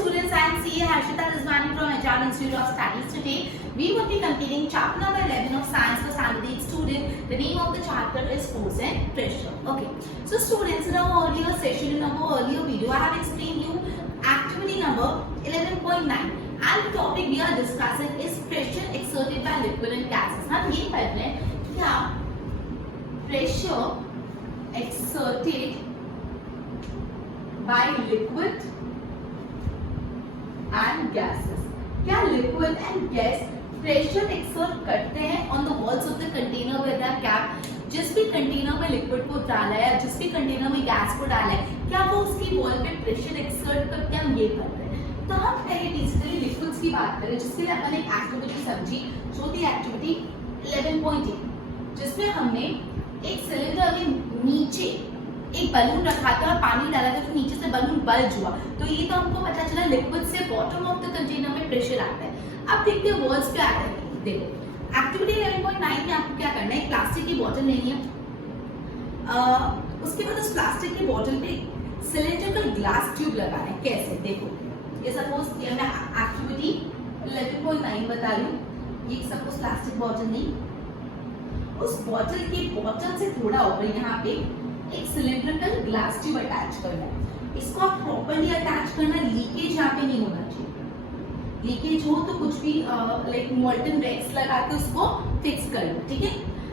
students, I am CA Harshita Rizwani from Ajad Institute of Studies. Today, we will be completing chapter number 11 of Science for Standard 8 student. The name of the chapter is Force and Pressure. Okay. So students, in our earlier session, in our earlier video, I have explained you activity number 11.9. And the topic we are discussing is pressure exerted by liquid and gases. हम ये पढ़ रहे हैं क्या pressure exerted by liquid and gases. क्या liquid and gas pressure exert करते हैं on the walls of the container with their cap? जिस भी कंटेनर में लिक्विड को डाला है, जिस भी कंटेनर में गैस को डाला है, क्या वो उसकी वॉल पे प्रेशर एक्सर्ट करके हम ये करते हैं? तो हम पहले बेसिकली लिक्विड्स की बात करें, जिसके लिए हमने एक एक्टिविटी समझी, जो थी एक्टिविटी 11.8, जिसमें हमने एक सिलेंडर में नीचे एक बलून रखा था और पानी डाला था, तो नीचे से बलून बल्ज हुआ। तो ये तो हमको पता चला लिक्विड से बॉटम ऑफ द कंटेनर में प्रेशर आता है। अब देखते हैं वर्ड्स पे आता है। देखो एक्टिविटी 11.9 में आपको क्या करना है, प्लास्टिक की बोतल लेनी है। उसके बाद उस प्लास्टिक की बोतल पे सिलेंड्रिकल ग्लास ट्यूब लगाना है। कैसे? देखो ये सपोज ये मैं एक्टिविटी 11.9 बता रही हूँ। ये सपोज प्लास्टिक बोतल नहीं, उस बोतल के बॉटम से थोड़ा ऊपर यहाँ पे एक सिलेंड्रिकल ग्लास ट्यूब अटैच करना है। इसको आप प्रॉपर्ली अटैच करना, लीकेज यहाँ पे नहीं होना चाहिए। लीकेज हो तो कुछ भी लाइक मोल्टन वैक्स लगा के उसको फिक्स कर लो, ठीक है।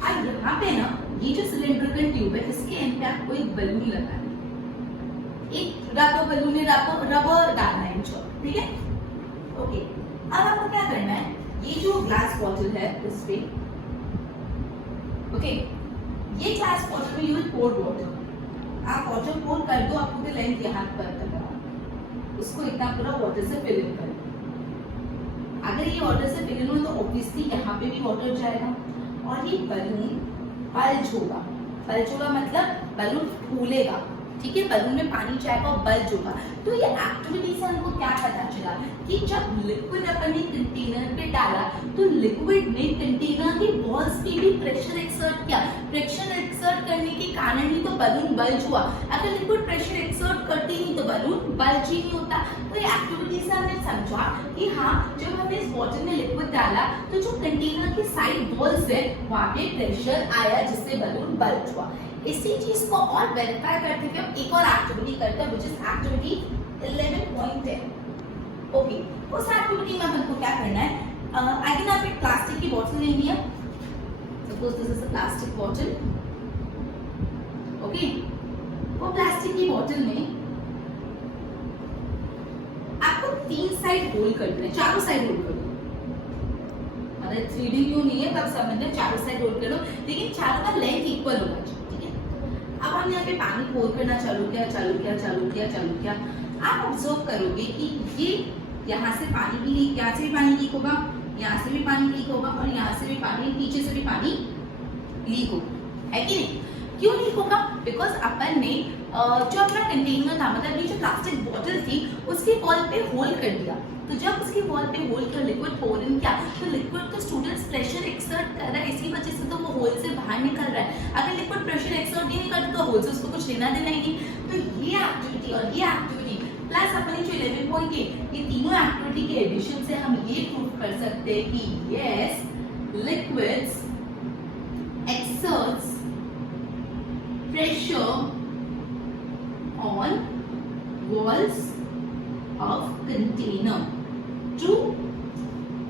अब यहाँ पे ना ये जो सिलेंड्रिकल ट्यूब है, इसके एंड पे आपको एक बलून लगाना है, एक रबर बलून में रबर डालना है, ठीक है। ओके, अब आपको क्या करना है, ये जो ग्लास बॉटल है इस पे, ओके, ये ग्लास बॉटल में यूज पोर्ड वाटर। आप वाटर पोर कर दो, आपको लेंथ यहाँ पर तक, उसको इतना पूरा वाटर से फिल इन कर दो। अगर ये वाटर से फिल इन हो तो ऑब्वियसली यहाँ पे भी वाटर जाएगा और ये बलून बल्ज होगा। बल्ज होगा मतलब बलून फूलेगा, ठीक है। बलून में पानी जाएगा और बल्ज होगा। तो ये एक्टिविटी से हमको क्या पता चला कि जब लिक्विड अपन ने कंटेनर पे डाला तो लिक्विड ने कंटेनर की वॉल्स पे भी प्रेशर एक्सर्ट किया। प्रेशर एक्सर्ट करने के कारण ही तो बलून बल्ज हुआ। अगर लिक्विड प्रेशर एक्सर्ट करती नहीं तो बलून बल्ज ही नहीं होता। तो ये एक्टिविटी से हमने समझा कि हाँ, जब हमने इस बॉटल में लिक्विड डाला तो जो कंटेनर की साइड वॉल्स है वहां पे प्रेशर आया, जिससे बलून बल्ज हुआ। इसी चीज को और वेरीफाई करते हुए हम एक और एक्टिविटी करते हैं, व्हिच इज एक्टिविटी 11.10। ओके, उस एक्टिविटी में हमको क्या करना है, अगेन आप एक प्लास्टिक की बोतल लेनी है। Suppose this is a plastic बोतल, ओके। वो प्लास्टिक की बोतल में आपको 3 साइड होल कर देना है, चारों साइड होल कर दो। अगर 3D व्यू नहीं है तब समझ लो, चारों साइड होल कर लो, लेकिन चारों का लेंथ इक्वल होना चाहिए। अब हम यहाँ पे पानी पोर करना चालू किया। आप ऑब्जर्व करोगे कि ये यहाँ से पानी भी लीक, यहाँ से भी पानी लीक होगा, यहाँ से भी पानी लीक होगा और यहाँ से भी पानी, नीचे से भी पानी लीक होगा, है कि नहीं? क्यों लीक होगा? बिकॉज अपन ने जो अपना कंटेनर था, मतलब ये जो प्लास्टिक बोतल थी, उसकी वॉल पे होल कर दिया। तो जब उसकी वॉल पे होल कर लिक्विड पोर इन किया तो लिक्विड तो स्टूडेंट्स प्रेशर एक्सर्ट कर रहा है, इसी वजह से तो वो होल से बाहर निकल रहा है। अगर लिक्विड प्रेशर एक्सर्ट ही नहीं करता तो होल से उसको कुछ लेना देना ही नहीं। तो ये एक्टिविटी और ये एक्टिविटी प्लस अपनी जो 11.8, ये तीनों एक्टिविटी के एडिशन से हम ये प्रूव कर सकते हैं कि yes, liquids exerts pressure on walls of container. True?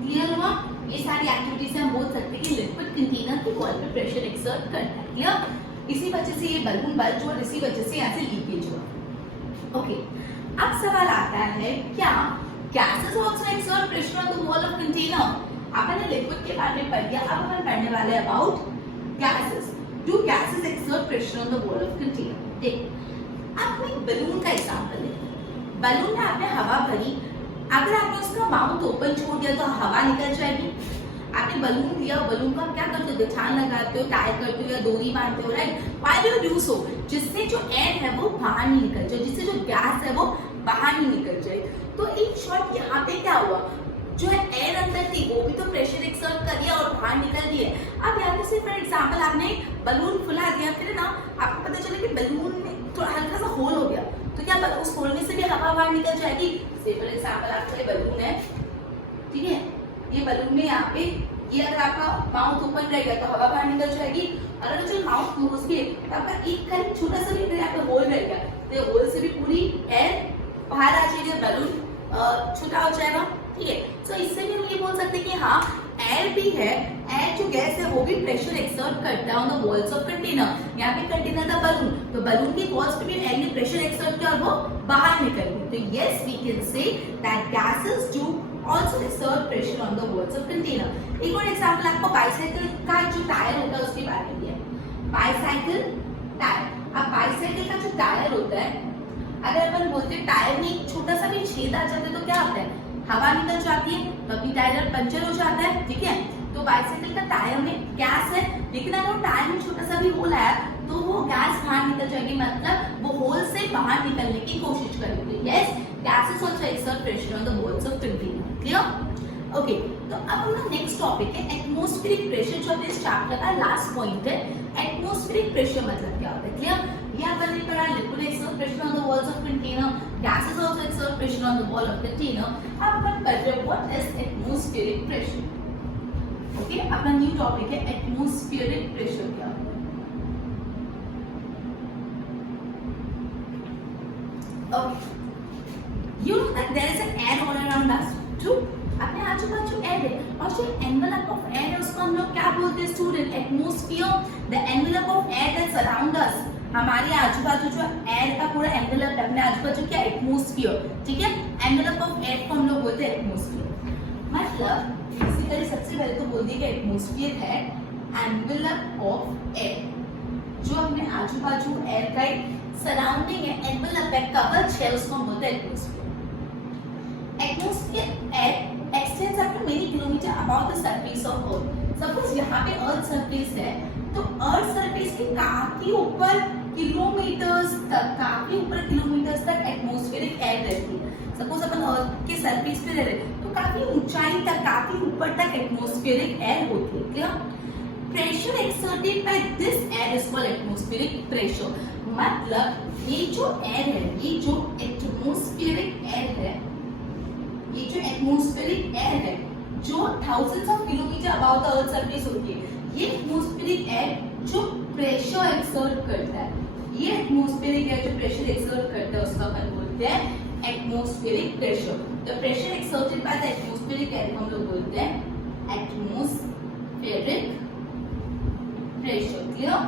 Clear हुआ? ये सारी एक्टिविटी से हम बोल सकते हैं कि लिक्विड कंटेनर की वॉल पे प्रेशर एक्सर्ट करता है। क्लियर? इसी वजह से ये बलून बल्ज हुआ, इसी वजह से यहाँ से लीकेज हुआ। ओके, अब सवाल आता है क्या gases also exert pressure on the wall of container? आपने लिक्विड के बारे में पढ़ लिया, अब हम पढ़ने वाले हैं about gases. Do gases exert pressure on the wall of container? देखो, आपने एक बलून का एग्जांपल ले। बलून में आपने हवा भरी, अगर आपने उसका माउथ ओपन छोड़ दिया तो हवा निकल जाएगी। आपने बलून लिया, बलून का क्या करते हो, गठान लगाते हो, टाई करते हो या डोरी बांधते हो, right? Why do you do so? जिससे जो एयर है वो बाहर नहीं निकल जाए, जिससे जो गैस है वो बाहर नहीं निकल जाए। तो इन शॉर्ट यहाँ पे क्या हुआ, जो एयर अंदर थी वो भी तो प्रेशर एक्सर्ट कर दिया और बाहर निकल दिया। अब यहाँ पे फॉर एग्जांपल आपने बलून फुला दिया, फिर ना आपको पता चला कि बलून में थोड़ा हल्का सा होल हो गया, तो क्या उस होल में से भी हवा बाहर निकल जाएगी? से फॉर एग्जांपल आपके लिए बलून है, ठीक है, ये बलून में यहाँ पे ये अगर आपका माउथ ओपन रहेगा तो हवा बाहर निकल जाएगी, अगर जो माउथ क्लोज है तो आपका एक खाली छोटा सा भी यहाँ पे होल रहेगा, तो होल से भी पूरी एयर बाहर आ जाएगी, बलून छोटा हो जाएगा, ठीक है। सो इससे भी हम ये बोल सकते हैं कि हाँ एयर भी है, एयर जो गैस है वो भी प्रेशर एक्सर्ट करता है on the walls of container. यहाँ पे कंटेनर था बलून, तो बलून की वॉल्स पे भी एयर ने प्रेशर एक्सर्ट किया और वो बाहर निकल गई। तो yes we can say that gases do also exert pressure on the walls of container। एक और एग्जांपल आपको बाइसाइकिल का जो टायर होता है उसके बारे में दिया है। बाइसाइकिल टायर, अब बाइसाइकिल का जो टायर होता है, अगर अपन बोलते हैं टायर में एक छोटा सा भी छेद आ जाता है तो क्या होता है, हवा निकल जाती है, कभी टायर पंचर हो जाता है, ठीक है। तो बाइसाइकिल का टायर में गैस है, लेकिन अगर टायर में छोटा सा भी होल आया तो वो गैस बाहर निकल जाएगी, मतलब वो होल से बाहर निकलने की कोशिश करेगी। Yes, gases also exert pressure on the walls of container। Clear? Okay, तो अब हम लोग नेक्स्ट टॉपिक है एटमॉस्फेरिक प्रेशर, जो अपने इस चैप्टर का लास्ट पॉइंट है। एटमॉस्फेरिक प्रेशर मतलब क्या होता है? क्लियर? ये अपन ने पढ़ा liquid exert pressure on the walls of container, gases also exert pressure on the wall of container. अब अपन पढ़ रहे हैं what is atmospheric pressure. Okay, अपना न्यू टॉपिक है एटमॉस्फेरिक प्रेशर क्या होता है। Okay, you know that there is an air all around us, true? अपने आजू बाजू एयर है, और जो एनवेलप ऑफ एयर है उसको हम लोग क्या बोलते हैं student? Atmosphere. The envelope of air that's around us, हमारे आजू बाजू जो एयर का पूरा एनवेलप है, अपने आजू बाजू क्या एटमॉस्फेयर, ठीक है। एनवेलप ऑफ एयर को हम लोग बोलते हैं एटमॉस्फेयर। मतलब बेसिकली सबसे पहले तो बोल दिए कि एटमॉस्फेयर है एनवेलप ऑफ एयर, जो अपने आजू बाजू एयर का सराउंडिंग है, एनवेलप है, कवच है, उसको हम बोलते हैं atmosphere. Atmosphere air extends up to many kilometers above the surface of Earth। Suppose यहाँ पे अर्थ सरफेस है, तो अर्थ सरफेस के काफी ऊपर किलोमीटर्स तक, काफी ऊपर किलोमीटर्स तक एटमॉस्फेरिक एयर रहती है। सपोज अपन अर्थ के सरफेस पे रह रहे हैं तो काफी ऊंचाई तक, काफी ऊपर तक एटमॉस्फेरिक एयर होती है। Clear? Pressure exerted by this air is called atmospheric pressure. मतलब ये जो एयर है, ये जो एटमॉस्फेरिक एयर है, ये जो एटमॉस्फेरिक एयर है जो thousands of kilometre above the earth surface होती है, ये एटमॉस्फेरिक एयर जो प्रेशर एक्सर्ट करता है, ये एटमॉस्फेरिक एयर जो प्रेशर एक्सर्ट करता है उसका अपन बोलते हैं atmospheric pressure. The pressure exerted by the atmospheric air को हम लोग बोलते हैं एटमॉस्फेरिक प्रेशर। क्लियर?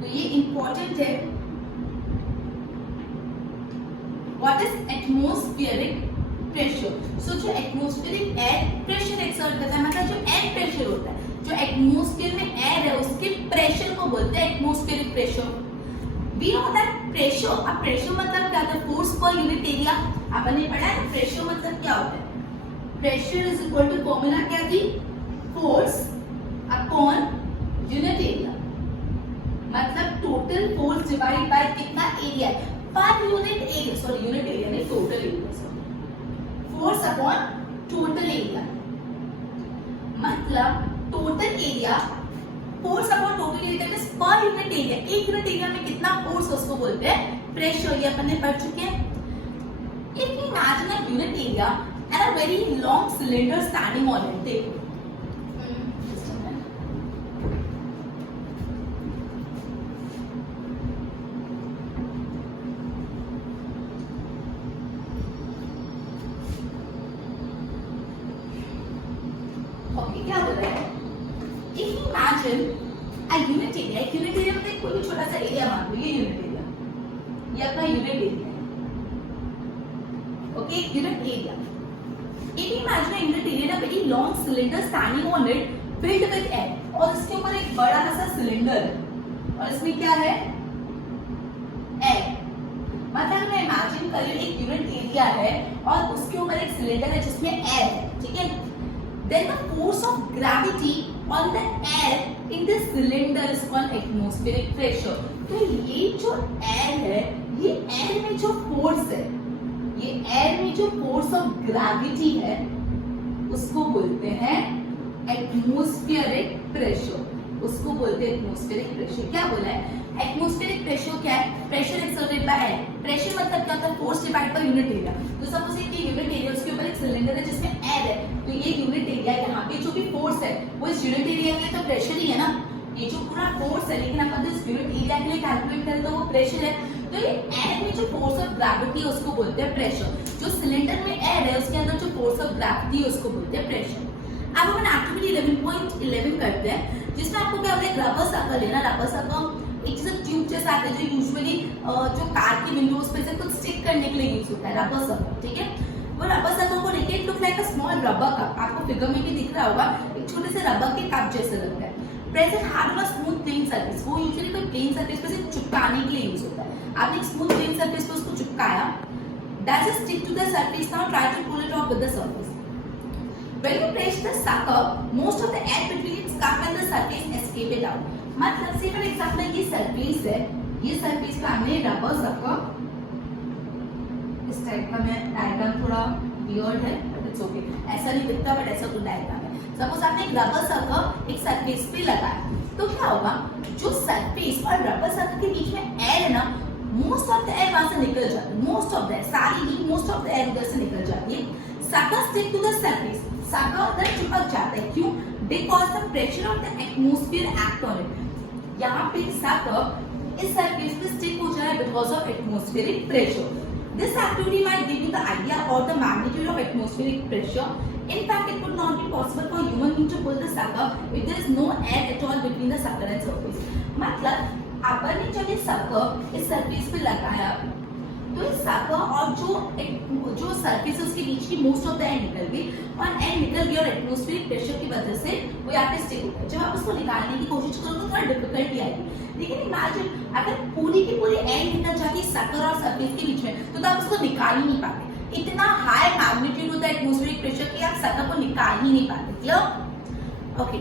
तो ये इंपॉर्टेंट है। What is atmospheric pressure? So जो एटमॉस्फेरिक एयर प्रेशर एक्सर्ट करता है, मतलब जो एयर प्रेशर होता है, जो एटमॉस्फेयर में एयर है उसके प्रेशर को बोलते हैं atmospheric pressure. We know that pressure, अब प्रेशर मतलब क्या होता है? फोर्स पर यूनिट एरिया। आपने ने पढ़ा है प्रेशर मतलब क्या होता है? Pressure is equal to formula क्या थी? फोर्स अपॉन यूनिट एरिया, मतलब टोटल फोर्स डिवाइड बाय कितना एरिया पर unit area, sorry unit area नहीं, total area, force upon total area. मतलब total area, force upon total area means पर unit area, एक unit area में कितना force उसको बोलते हैं प्रेशर। ये अपन ने पढ़ चुके हैं। If you imagine a unit area and a very long cylinder standing on it, देखो क्या बोल रहा है? If you imagine a unit area, एक यूनिट एरिया मतलब कोई भी छोटा सा एरिया मान लो, ये यूनिट एरिया, ये अपना यूनिट एरिया है। Okay, unit area. If you imagine a unit area, a very long cylinder standing on it, filled with air, और इसके ऊपर एक बड़ा सा सिलेंडर है और इसमें क्या है? एयर। मतलब मैं इमेजिन कर रही हूँ एक यूनिट एरिया है और उसके ऊपर एक सिलेंडर है जिसमें एयर है, ठीक है। Then the force of gravity on the air in this cylinder is called atmospheric pressure। तो ये जो एयर है, ये एयर में जो फोर्स है, ये एयर में जो फोर्स ऑफ ग्रेविटी है उसको बोलते हैं एटमॉस्फेरिक प्रेशर। उसको बोलते हैं एटमॉस्फेरिक प्रेशर। क्या बोला है? एटमॉस्फेरिक प्रेशर क्या है? Pressure exerted by air. Pressure मतलब क्या होता है? Force divide by unit area. तो सपोज एक यूनिट सिलेंडर है जिसमें एयर है, तो ये यूनिट एरिया, यहाँ पे जो भी फोर्स है वो इस यूनिट एरिया के लिए तो प्रेशर ही है ना, ये जो पूरा फोर्स है, लेकिन अपन तो इस यूनिट एरिया के लिए कैलकुलेट करें तो वो प्रेशर है। तो ये एयर में जो फोर्स ऑफ ग्रेविटी है उसको बोलते हैं प्रेशर, जो सिलेंडर में एयर है उसके अंदर जो फोर्स ऑफ ग्रेविटी है उसको बोलते हैं प्रेशर। अब अपन एक्टिविटी 11.11 करते हैं, जिसमें आपको क्या होता है, रबर सर्कल लेना। रबर सर्कल एक ट्यूब जैसा आता है जो यूजुअली जो कार की विंडोज पे से कुछ स्टिक करने के लिए यूज होता है, रबर सर्कल, ठीक है। वो रबर सर्कल को लेके it look like a small rubber cup, आपको फिगर में भी दिख रहा होगा, एक छोटे से रबर के कप जैसे लगता है। प्रेजेंट हार्ड और स्मूथ प्लेन सरफेस, वो यूजुअली कोई प्लेन सरफेस पे से चिपकाने के लिए यूज होता है। आपने एक स्मूथ प्लेन सरफेस पे उसको चिपकाया, does it stick to the surface? Now try to pull it off with the surface. When you press the sucker, most of the air between its cup and the surface escape it out. मतलब से for example ये surface है, ये surface पे हमने rubber circle, इस type का, मैं डायग्राम थोड़ा वियर्ड है बट इट्स ओके, ऐसा नहीं दिखता बट ऐसा तो डायग्राम है। सपोज आपने एक रबर सर्कल एक सरफेस पे लगाया, तो क्या होगा, जो सरफेस और रबर सर्कल के बीच में एयर है ना, मोस्ट ऑफ द एयर वहां से निकल जाती है, मोस्ट ऑफ द एयर, सारी नहीं, मोस्ट ऑफ द एयर उधर से निकल जाती है। Circle stick to the surface, circle उधर चिपक जाता है, क्यों? Because the pressure of the atmosphere act on it. यहाँ पे सर्कल इस सरफेस पे स्टिक हो जाए because of atmospheric pressure. This activity might give you the idea about the magnitude of atmospheric pressure. In fact, it would not be possible for human being to pull the sucker if there is no air at all between the sucker and surface. मतलब अपन ने जब ये sucker इस surface पे लगाया, तो इस sucker और जो surface उसके बीच की most of the air निकल गई, और air निकल गई और atmospheric pressure की वजह से वो यहाँ पे stick हो गया। जब आप उसको निकालने की कोशिश करोगे तो थोड़ा difficulty आएगी, लेकिन इमेजिन अगर पूरी की पूरी एयर निकल जाती सर्कल और सरफेस के बीच में, तो आप उसको निकाल ही नहीं पाते। इतना हाई मैग्नीट्यूड होता है एटमॉस्फेरिक प्रेशर कि आप सर्कल को निकाल ही नहीं पाते। Clear? Okay.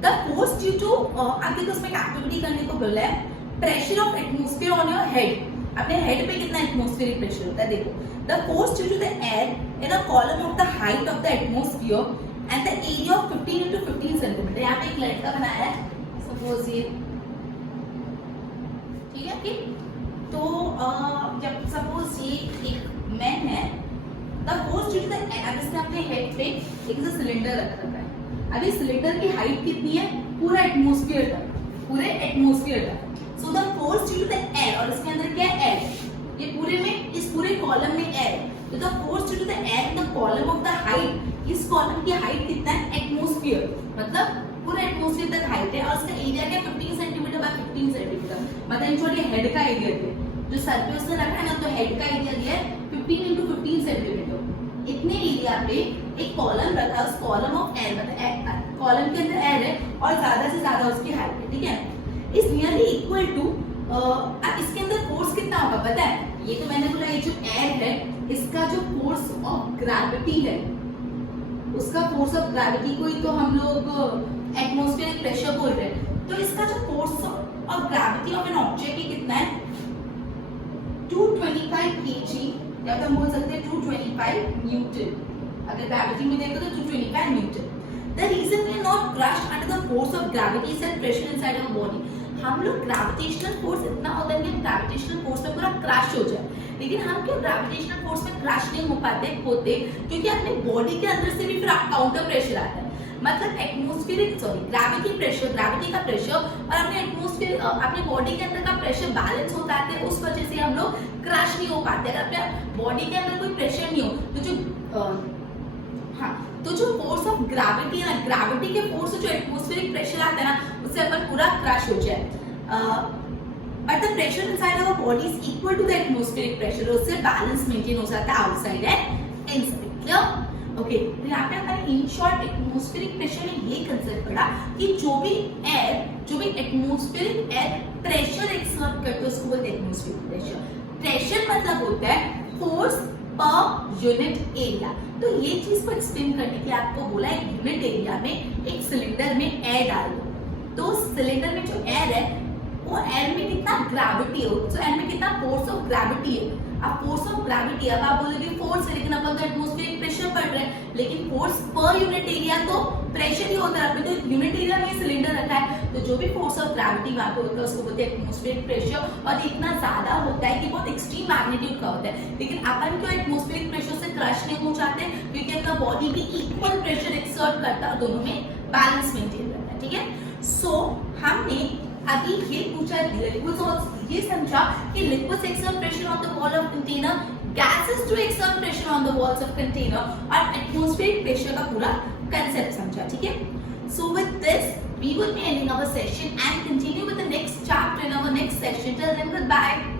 The force due to, आगे तो उसमें एक्टिविटी करने को बोला है, pressure of atmosphere on your head. अपने हेड पे कितना एटमॉस्फेरिक प्रेशर होता है, देखो। The force due to the air in a column of the height of the atmosphere and the area of 15 into 15 centimetre. यहाँ पे एक लड़का बनाया है, सपोज ये, ठीक है कि, तो जब सपोज ये एक मैन है, the force due to the air, अब इसने अपने हेड पे एक सिलेंडर रखा है। अभी सिलेंडर की हाइट कितनी है, पूरा एटमॉस्फेयर तक, पूरे एटमॉस्फेयर तक। So the force due to the air, और इसके अंदर क्या है, एयर, ये पूरे में, इस पूरे कॉलम में एयर, तो the force due to the air in the column of the height, इस कॉलम की हाइट कितना है, एटमॉस्फेयर, मतलब पूरा एटमॉस्फेयर तक हाइट है, और उसका एरिया क्या, 15 सेंटीमीटर बाय 15 सेंटीमीटर, मतलब छोटे हेड का एरिया दिया, जो सरफेस से रखा है ना, तो हेड का एरिया दिया है 15 into 15 सेंटीमीटर। इतने एरिया पे एक कॉलम रखा है, उस कॉलम ऑफ एयर, मतलब कॉलम के अंदर एयर है और ज्यादा से ज्यादा उसकी हाइट है, ठीक है, इज नियरली इक्वल टू, अब इसके अंदर फोर्स कितना होगा पता है, ये तो मैंने बोला, ये जो एयर है इसका जो फोर्स ऑफ ग्रेविटी है, उसका फोर्स ऑफ ग्रेविटी को ही तो हम लोग एटमॉस्फेरिक प्रेशर बोल रहे हैं, तो इसका जो force of gravity of an object ही कितना है, 225 kg, या तो हम बोल सकते हैं 225 न्यूटन। अगर ग्रेविटी में देखो तो 225 Newton. The reason we are not crushed under the force of gravity is that pressure inside our body. हम लोग ग्रेविटेशनल फोर्स इतना होता है कि ग्रेविटेशनल फोर्स में पूरा क्रश हो जाए, लेकिन हम क्यों ग्रेविटेशनल फोर्स में क्रश नहीं हो पाते, क्योंकि अपने बॉडी के अंदर से भी फिर काउंटर प्रेशर आता है, मतलब atmospheric, sorry, gravity pressure, gravity का प्रेशर और अपने एटमॉस्फेयर, अपने बॉडी के अंदर का प्रेशर बैलेंस होता है, उस वजह से हम लोग क्रश नहीं हो पाते। अगर अपने बॉडी के अंदर कोई प्रेशर नहीं हो तो जो फोर्स ऑफ ग्रेविटी है ना, ग्रेविटी के फोर्स से जो एटमॉस्फेरिक प्रेशर आता है ना, उससे अपन पूरा क्रश हो जाए। But the pressure inside our body is equal to the atmospheric pressure, उससे बैलेंस मेंटेन हो जाता है outside and inside. Clear? Okay, तो यहाँ पे अपन इन शॉर्ट एटमॉस्फेरिक प्रेशर में ये कंसेप्ट पढ़ा कि जो भी एटमॉस्फेरिक एयर प्रेशर एक्सर्ट करते हैं उसको बोलते हैं एटमॉस्फेरिक प्रेशर। प्रेशर मतलब होता है फोर्स पर यूनिट एरिया। तो ये चीज को एक्सप्लेन करने के लिए आपको बोला है यूनिट एरिया में एक सिलेंडर में एयर डाल दो, तो सिलेंडर में जो एयर है वो एयर में कितना ग्रेविटी हो, तो एयर में कितना फोर्स ऑफ ग्रेविटी है। अब फोर्स ऑफ ग्रेविटी, अब आप बोलोगे फोर्स है लेकिन अपन तो एटमॉस्फेरिक प्रेशर पड़ रहा है, लेकिन फोर्स पर यूनिट एरिया तो प्रेशर ही होता है। आपने तो यूनिट एरिया में सिलेंडर रखा है, तो जो भी फोर्स ऑफ ग्रेविटी वहां पे होता है उसको बोलते हैं एटमॉस्फेरिक प्रेशर, और इतना ज्यादा होता है कि बहुत एक्सट्रीम मैग्नीट्यूड का होता है। लेकिन अपन क्यों एटमॉस्फेरिक प्रेशर से क्रश नहीं हो जाते, क्योंकि अपना बॉडी भी इक्वल प्रेशर एक्सर्ट करता है, दोनों में बैलेंस मेंटेन करता है, ठीक है। सो हमने अभी ये पूछा ये समझा कि liquids exert pressure on the wall of container, gases too exert pressure on the walls of container, और एटमॉस्फेरिक प्रेशर का पूरा कंसेप्ट समझा, ठीक है। So with this, we will be ending our session and continue with the next chapter in our next session. Till then, goodbye.